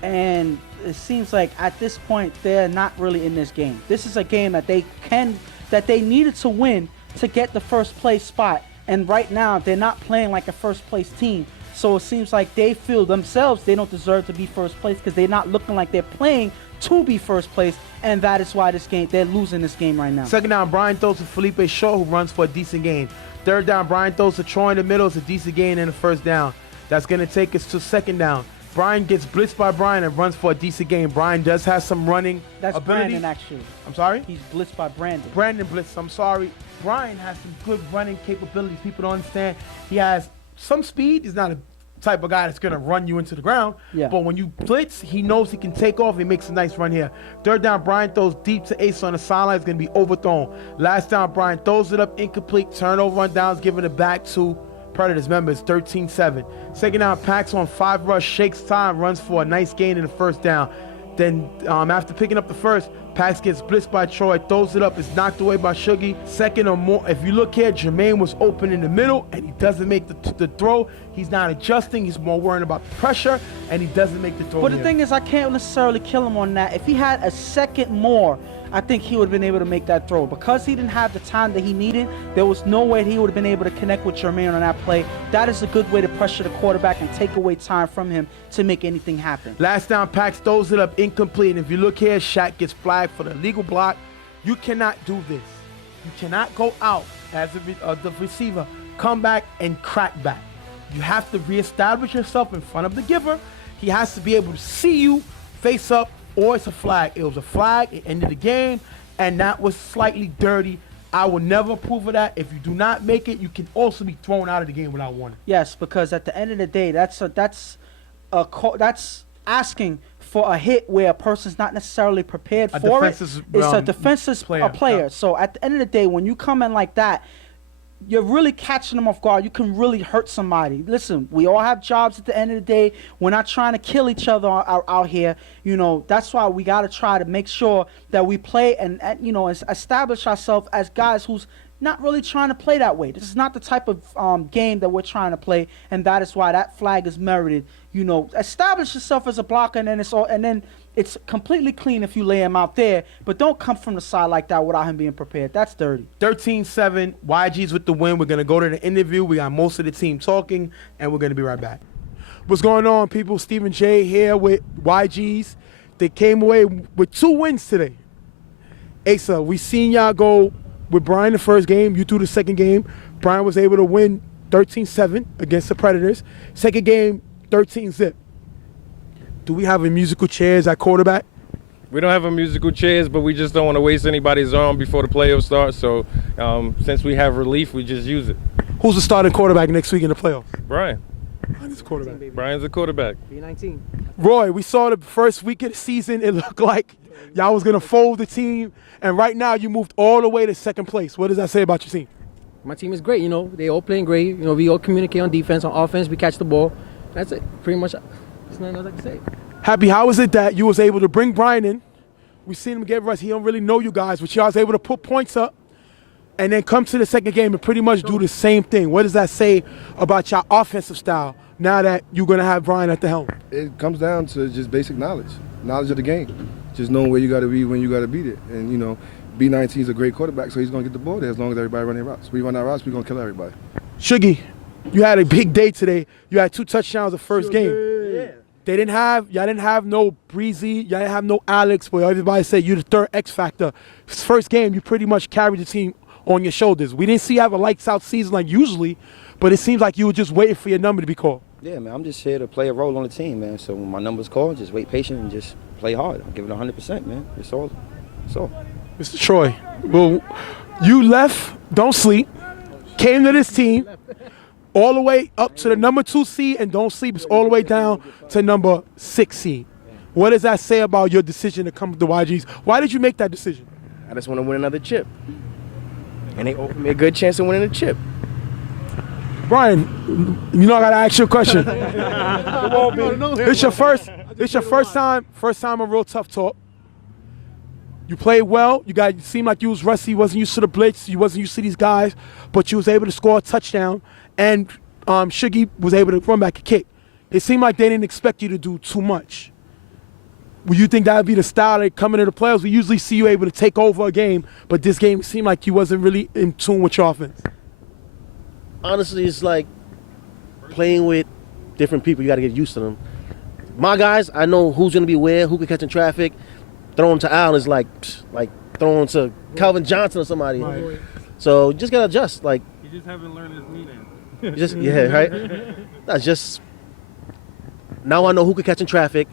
And it seems like at this point, they're not really in this game. This is a game that they needed to win to get the first place spot, and right now they're not playing like a first place team, so it seems like they feel themselves they don't deserve to be first place because they're not looking like they're playing to be first place, and that is why they're losing this game right now. Second down, Brian throws to Felipe Shaw, who runs for a decent gain. Third down, Brian throws to Troy in the middle. It's a decent gain and a first down. That's going to take us to second down. Brian gets blitzed by Brian and runs for a decent gain. Brian does have some running That's ability. Brandon, actually. I'm sorry? He's blitzed by Brandon. Brandon blitz, I'm sorry. Brian has some good running capabilities. People don't understand. He has some speed. He's not a type of guy that's going to run you into the ground. Yeah. But when you blitz, he knows he can take off. He makes a nice run here. Third down, Brian throws deep to Ace on the sideline. It's going to be overthrown. Last down, Brian throws it up, incomplete, turnover on downs, giving it back to Predators. Members 13-7. Second down, Pax on 5 rush, shakes time, runs for a nice gain in the first down. Then after picking up the first, Pax gets blitzed by Troy, throws it up, it's knocked away by Shuggy. Second or more, if you look here, Jermaine was open in the middle, and he doesn't make the throw. He's not adjusting, he's more worrying about the pressure, and he doesn't make the throw. But the thing is, I can't necessarily kill him on that. If he had a second more, I think he would have been able to make that throw. Because he didn't have the time that he needed, there was no way he would have been able to connect with Jermaine on that play. That is a good way to pressure the quarterback and take away time from him to make anything happen. Last down, Pax throws it up incomplete. And if you look here, Shaq gets flagged for the illegal block. You cannot do this. You cannot go out as the receiver, come back and crack back. You have to reestablish yourself in front of the giver. He has to be able to see you face up, or it's a flag. It was a flag. It ended the game, and that was slightly dirty. I will never approve of that. If you do not make it, you can also be thrown out of the game without warning. Yes, because at the end of the day, that's asking for a hit where a person's not necessarily prepared for it. It's a defensive player. Yeah. So at the end of the day, when you come in like that, you're really catching them off guard. You can really hurt somebody. Listen, we all have jobs at the end of the day. We're not trying to kill each other out here. You know, that's why we got to try to make sure that we play and you know, establish ourselves as guys who's not really trying to play that way. This is not the type of game that we're trying to play, and that is why that flag is merited. You know, establish yourself as a blocker, and then it's completely clean if you lay him out there. But don't come from the side like that without him being prepared. That's dirty. 13-7, YG's with the win. We're going to go to the interview. We got most of the team talking, and we're going to be right back. What's going on, people? Stephen J here with YG's. They came away with 2 wins today. Asa, we seen y'all go with Brian the first game. You threw the second game. Brian was able to win 13-7 against the Predators. Second game, 13-zip. Do we have a musical chairs at quarterback? We don't have a musical chairs, but we just don't want to waste anybody's arm before the playoffs start. So since we have relief, we just use it. Who's the starting quarterback next week in the playoffs? Brian. Brian's the quarterback. Brian's the quarterback. B19. Roy, we saw the first week of the season. It looked like y'all was going to fold the team. And right now you moved all the way to second place. What does that say about your team? My team is great. You know, they all playing great. You know, we all communicate on defense, on offense. We catch the ball. That's it. Pretty much. There's nothing else I can say. Happy, how is it that you was able to bring Brian in? We seen him get rest. He don't really know you guys, but y'all was able to put points up and then come to the second game and pretty much do the same thing. What does that say about your offensive style now that you're going to have Brian at the helm? It comes down to just basic knowledge of the game. Just knowing where you got to be when you got to beat it. And, you know, B19 is a great quarterback, so he's going to get the ball there as long as everybody running routes. We run our routes, we're going to kill everybody. Shuggy, you had a big day today. You had 2 touchdowns the first game. Yeah. Y'all didn't have no Breezy, y'all didn't have no Alex, but everybody said you're the third X factor. First game, you pretty much carried the team on your shoulders. We didn't see you have a lights out season like usually, but it seems like you were just waiting for your number to be called. Yeah, man, I'm just here to play a role on the team, man. So when my number's called, just wait patient and just play hard. I'll give it 100%, man. That's all. Mr. Troy, well, you left, don't sleep, came to this team, all the way up to the number 2 seed, and don't sleep. It's all the way down to number 6 seed. What does that say about your decision to come to the YGs? Why did you make that decision? I just want to win another chip. And they offered me a good chance of winning a chip. Brian, you know I gotta ask you a question. It's your first time a real tough talk. You played well. You seemed like you was rusty. You wasn't used to the blitz. You wasn't used to these guys, but you was able to score a touchdown. And Shuggy was able to run back a kick. It seemed like they didn't expect you to do too much. Would you think that would be the style they come into the playoffs? We usually see you able to take over a game, but this game seemed like you wasn't really in tune with your offense. Honestly, it's like playing with different people. You got to get used to them. My guys, I know who's going to be where, who can catch in traffic. Throwing to Al is like throwing to Calvin Johnson or somebody. Right. So you just got to adjust. Like, You just haven't learned his meaning. Yeah, right? That's just, now I know who can catch in traffic,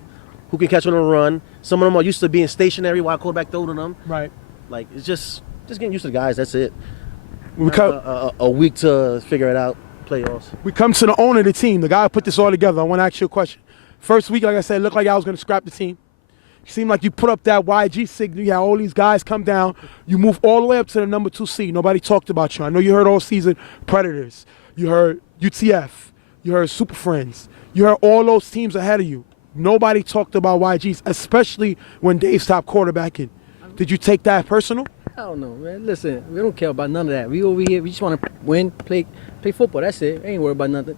who can catch on a run. Some of them are used to being stationary while quarterback throwing to them. Right. Like, it's just getting used to the guys. That's it. We A week to figure it out, playoffs. We come to the owner of the team, the guy who put this all together. I want to ask you a question. First week, like I said, it looked like I was going to scrap the team. It seemed like you put up that YG signal. You had all these guys come down. You moved all the way up to the number 2 seed. Nobody talked about you. I know you heard all season Predators. You heard UTF. You heard Super Friends. You heard all those teams ahead of you. Nobody talked about YGs, especially when Dave stopped quarterbacking. Did you take that personal? I don't know, man. Listen, we don't care about none of that. We over here, we just want to win, play football. That's it. Ain't worried about nothing.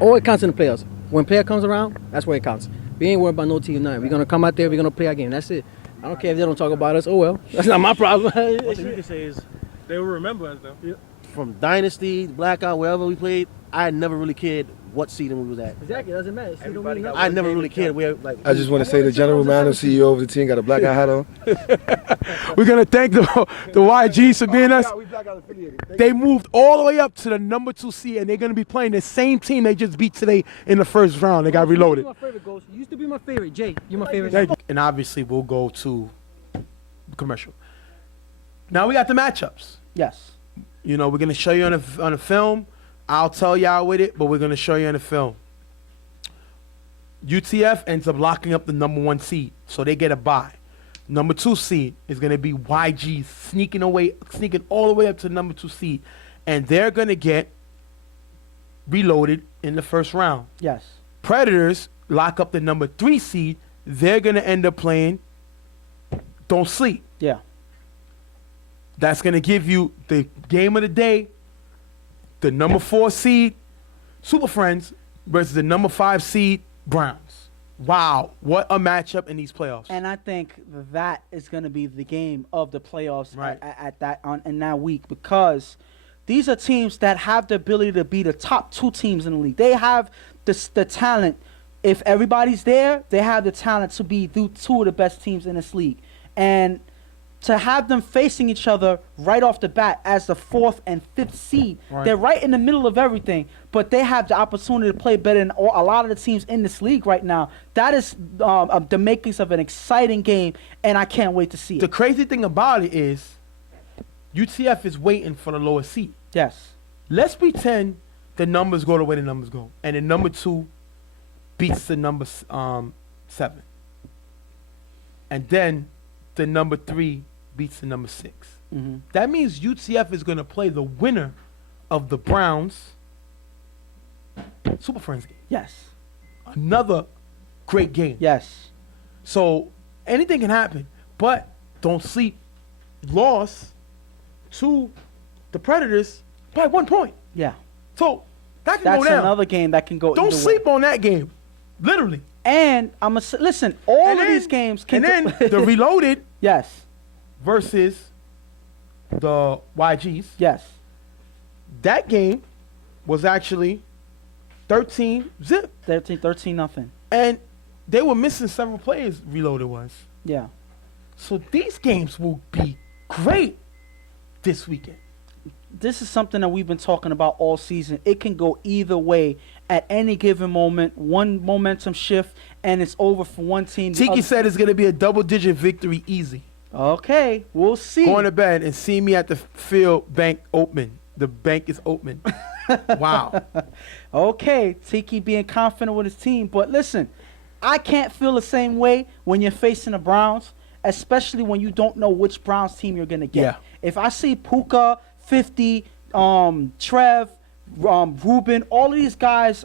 All it counts in the playoffs. When player comes around, that's where it counts. We ain't worried about no team nine. We're gonna come out there. We're gonna play our game. That's it. I don't care if they don't talk about us. Oh well, that's not my problem. One thing we can say is They will remember us, though. from Dynasty, Blackout, wherever we played, I never really cared what seeding we was at. Exactly, it doesn't matter. See, don't mean nothing. I never really cared. We had, like, I just want to say the general manager, CEO of the team, got a black guy hat on. We're going to thank the YGs for being us. They moved all the way up to the number 2 seed, and they're going to be playing the same team they just beat today in the first round. They got reloaded. You used to be my favorite, Ghost. You used to be my favorite. Jay, you're my favorite. Thank you. And obviously, we'll go to commercial. Now we got the matchups. Yes. You know, we're going to show you on a film. I'll tell y'all with it, but we're going to show you on the film. UTF ends up locking up the number 1 seed, so they get a bye. Number 2 seed is going to be YG sneaking all the way up to the number 2 seed, and they're going to get reloaded in the first round. Yes. Predators lock up the number 3 seed. They're going to end up playing Don't Sleep. Yeah. That's going to give you the game of the day, the number 4 seed, Super Friends, versus the number 5 seed, Browns. Wow, what a matchup in these playoffs. And I think that is going to be the game of the playoffs Right. in that week, because these are teams that have the ability to be the top 2 teams in the league. They have the talent. If everybody's there, they have the talent to be the 2 of the best teams in this league. And to have them facing each other right off the bat as the 4th and 5th seed, Right. they're right in the middle of everything, but they have the opportunity to play better than a lot of the teams in this league right now. That is the makings of an exciting game, and I can't wait to see The it. crazy thing about it is UTF is waiting for the lower seed. Yes. Let's pretend the numbers go the way the numbers go, and the number 2 beats the number 7. And then the number 3 beats the number 6. Mm-hmm. That means UTF is going to play the winner of the Browns Super Friends game. Yes. Another great game. Yes. So anything can happen, but Don't Sleep lost to the Predators by 1 point. Yeah. So that can That's go down. another game that can go Don't either way. sleep on that game. Literally. And I'm going to listen, all And of then- these games can And go. then the Reloaded Yes. versus the YGs. Yes. That game was actually 13-0. 13 nothing. And they were missing several players, Reloaded was. Yeah. So these games will be great this weekend. This is something that we've been talking about all season. It can go either way at any given moment. One momentum shift, and it's over for one team. The Tiki other- said it's going to be a double-digit victory easy. Okay, we'll see. Going to bed and see me at the field bank open. The bank is open. Wow. Okay, Tiki being confident with his team. But listen, I can't feel the same way when you're facing the Browns, especially when you don't know which Browns team you're going to get. Yeah. If I see Puka, 50, Trev, Ruben, all of these guys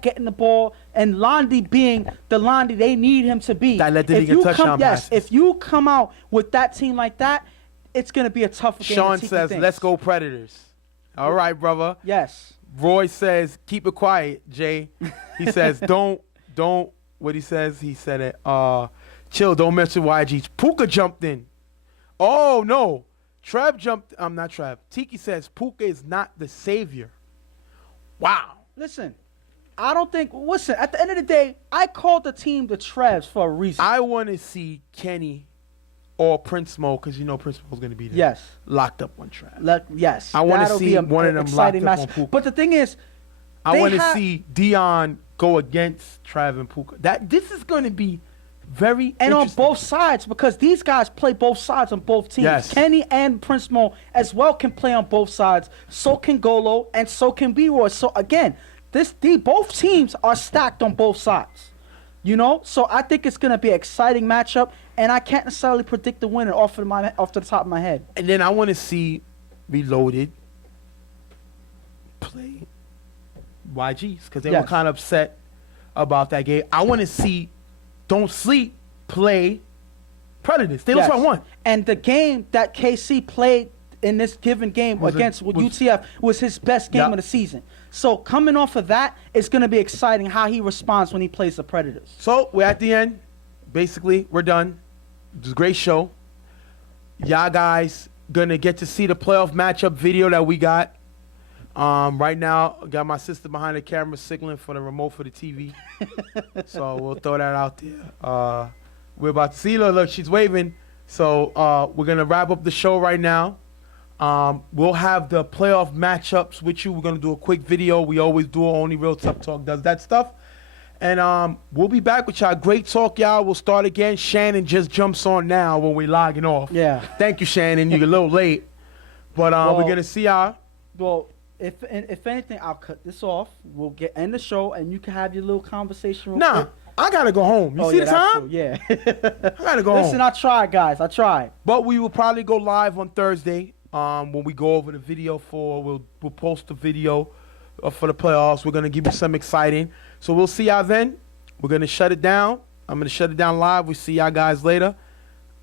getting the ball, and Londy being the Londy they need him to be. That led to the touchdown passes. If you come out with that team like that, it's going to be a tough game. Sean than Tiki says, thinks. let's go Predators. All right, brother. Yes. Roy says, keep it quiet, Jay. He says, don't, what he says, he said it, chill, don't mention YG. Puka jumped in. Oh, no. Trev jumped, not Trev. Tiki says Puka is not the savior. Wow. Listen, I don't think. Listen, at the end of the day, I called the team the Trevs for a reason. I want to see Kenny or Prince Mo, because you know Prince Mo's going to be there. Yes. Locked up on Trev. Yes. I wanna that'll see be a- one of them exciting locked up match. on Puka. But the thing is, I they want to have- see Dion go against Trev and Puka. This is going to be very and on interesting. both sides, because these guys play both sides on both teams. Yes. Kenny and Prince Mo as well can play on both sides. So can Golo, and so can B-Roy. So again, both teams are stacked on both sides. You know, so I think it's gonna be an exciting matchup, and I can't necessarily predict the winner off the top of my head. And then I want to see Reloaded play YGs, because they were Yes. kind of upset about that game. I want to see Don't Sleep play Predators. They lost by Yes. 1. And the game that KC played in this given game Was against UTF was his best game Yep. of the season. So coming off of that, it's going to be exciting how he responds when he plays the Predators. So we're at the end. Basically, we're done. It was a great show. Y'all guys gonna get to see the playoff matchup video that we got Right now, I got my sister behind the camera signaling for the remote for the TV. So we'll throw that out there. We're about to see her. Look, she's waving. So we're going to wrap up the show right now. We'll have the playoff matchups with you. We're going to do a quick video. We always do. Only Real Tough Talk does that stuff. And we'll be back with y'all. Great talk, y'all. We'll start again. Shannon just jumps on now when we're logging off. Yeah. Thank you, Shannon. You're a little late. But we're going to see y'all. Well, if anything, I'll cut this off. We'll end the show, and you can have your little conversation real Nah, quick. I got to go home. You see the that's time? true. Yeah. I got to go Listen, home. I tried, guys. I tried. But we will probably go live on Thursday when we go over the video we'll post the video for the playoffs. We're going to give you some exciting. So we'll see y'all then. We're going to shut it down. I'm going to shut it down live. We'll see y'all guys later.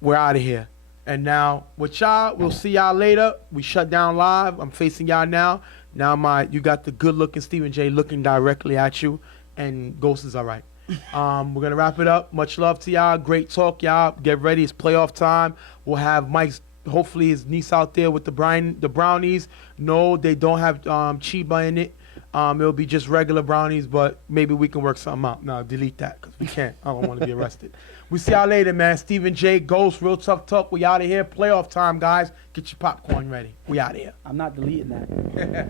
We're out of here. And now with y'all, we'll see y'all later. We shut down live. I'm facing y'all now. Now you got the good-looking Stephen J looking directly at you, and Ghost is all right. We're going to wrap it up. Much love to y'all. Great talk, y'all. Get ready. It's playoff time. We'll have Mike's, hopefully his niece out there with the brownies. No, they don't have Chiba in it. It'll be just regular brownies, but maybe we can work something out. No, delete that because we can't. I don't want to be arrested. We see y'all later, man. Stephen J, Ghost, Real Tough Talk. We out of here. Playoff time, guys. Get your popcorn ready. We out of here. I'm not deleting that.